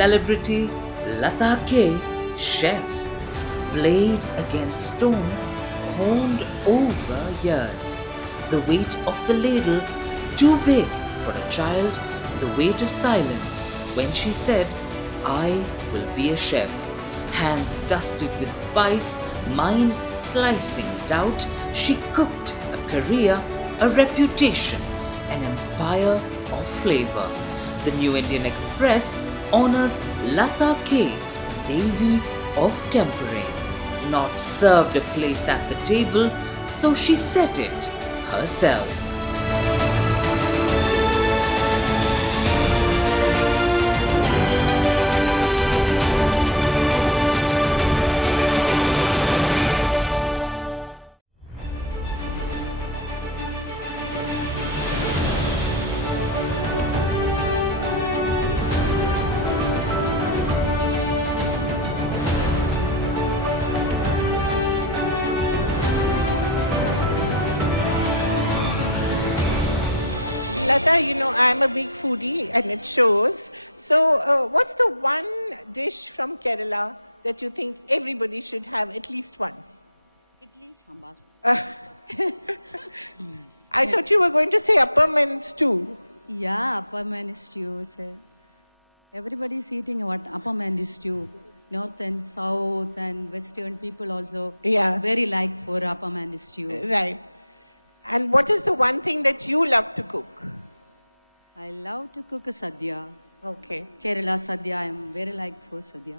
celebrity Lata K, chef, blade against stone, honed over years. The weight of the ladle too big for a child, the weight of silence when she said, I will be a chef. Hands dusted with spice, mind slicing doubt, she cooked a career, a reputation, an empire of flavor. The New Indian Express honors Lata K, Devi of tempering. Not served a place at the table, so she set it herself. Lata, I'm a big foodie and it shows. So what's the one dish from Kerala that you think everybody should have at least once? Idli sambar. I thought you were going to say appam and stew. Yeah, appam and stew. Everybody is eating what? Appam and stew. North and South and Western people also very like for appam and stew. Right. And what is the one thing that you love to cook? I love to cook a sadhya. Okay. Kerala sadhya. I'm very like for sadhya.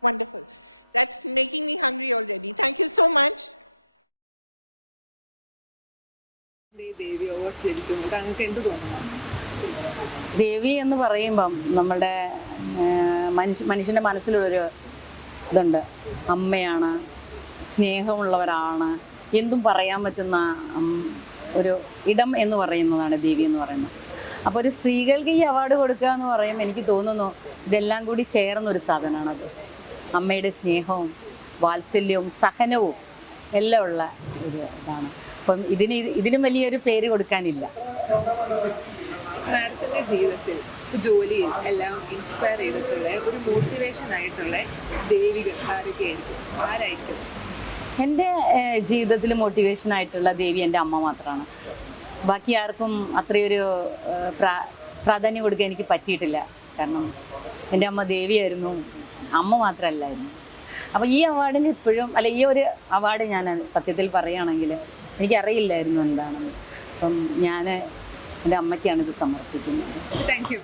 Wonderful. That's making me hungry already. Thank you so much. ദേവി എന്ന് പറയുമ്പം നമ്മുടെ മനുഷ്യൻ്റെ മനസ്സിലൊരു ഇതുണ്ട്. അമ്മയാണ്, സ്നേഹമുള്ളവരാണ്, എന്തും പറയാൻ പറ്റുന്ന ഒരു ഇടം എന്ന് പറയുന്നതാണ് ദേവി എന്ന് പറയുന്നത്. അപ്പോൾ ഒരു സ്ത്രീകൾക്ക് ഈ അവാർഡ് കൊടുക്കുക എന്ന് പറയുമ്പോൾ എനിക്ക് തോന്നുന്നു ഇതെല്ലാം കൂടി ചേർന്നൊരു സാധനമാണത്. അമ്മയുടെ സ്നേഹവും വാത്സല്യവും സഹനവും എല്ലാം ഉള്ള ഒരു ഇതാണ്. അപ്പം ഇതിനും വലിയൊരു പേര് കൊടുക്കാനില്ല. മാഡത്തിൻ്റെ ജീവിതത്തിൽ ജോലിയിൽ എല്ലാം ഇൻസ്പയർ ചെയ്തിട്ടുള്ള ഒരു മോട്ടിവേഷൻ ആയിട്ടുള്ള ദേവികൾ ആരായിരിക്കും? എൻ്റെ ജീവിതത്തിൽ മോട്ടിവേഷൻ ആയിട്ടുള്ള ദേവി എൻ്റെ അമ്മ മാത്രമാണ്. ബാക്കി ആർക്കും അത്രയൊരു പ്രാധാന്യം കൊടുക്കാൻ എനിക്ക് പറ്റിയിട്ടില്ല. കാരണം എൻ്റെ അമ്മ ദേവിയായിരുന്നു, അമ്മ മാത്രമല്ലായിരുന്നു. അപ്പോൾ ഈ അവാർഡിന് ഇപ്പോഴും ഈ ഒരു അവാർഡ് ഞാൻ സത്യത്തിൽ പറയുകയാണെങ്കിൽ എനിക്കറിയില്ലായിരുന്നു എന്താണെന്ന്. അപ്പം ഞാൻ എൻ്റെ അമ്മയ്ക്കാണ് ഇത് സമർപ്പിക്കുന്നത്. Thank you.